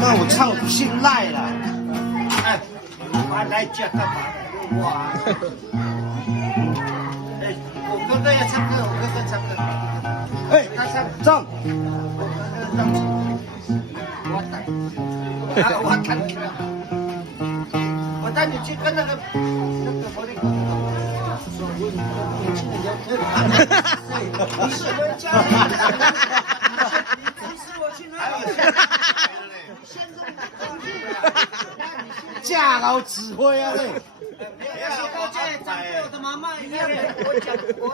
他妈我唱不信赖了。哎，我来接干嘛？哇！哎，我哥哥要唱歌，我哥哥唱歌。哎，唱。我弹。我带你去跟那个柏林哥。你是我家里。你是我去哪里？架高指挥啊嘞！我的妈妈一样的，我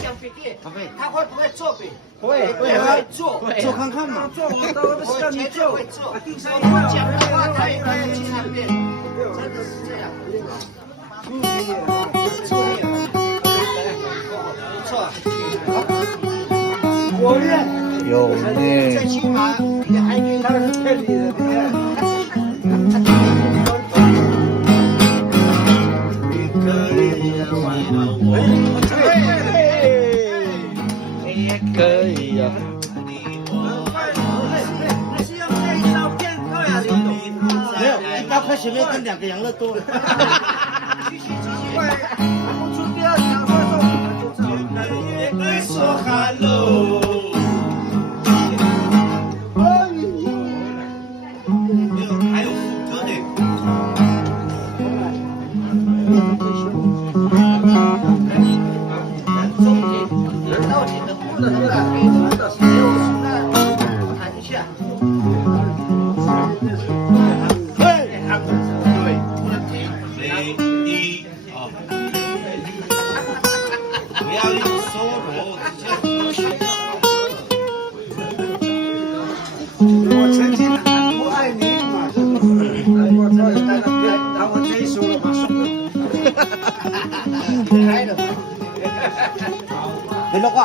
讲笔记，他会不会做笔？会做，做看看嘛。做我不知道你做。我讲的话他也可以去那边，真的是这样。不错，我认有呢。最起码你还可以，他是骗你的。可以呀。没有，100块钱没有跟2个养乐多。说 hello。还有副歌的。到你的部的弹一下。对，不能停。1、2，不要用solo，我曾经很不爱你嘛，然后这一首了嘛，开了。没乐话。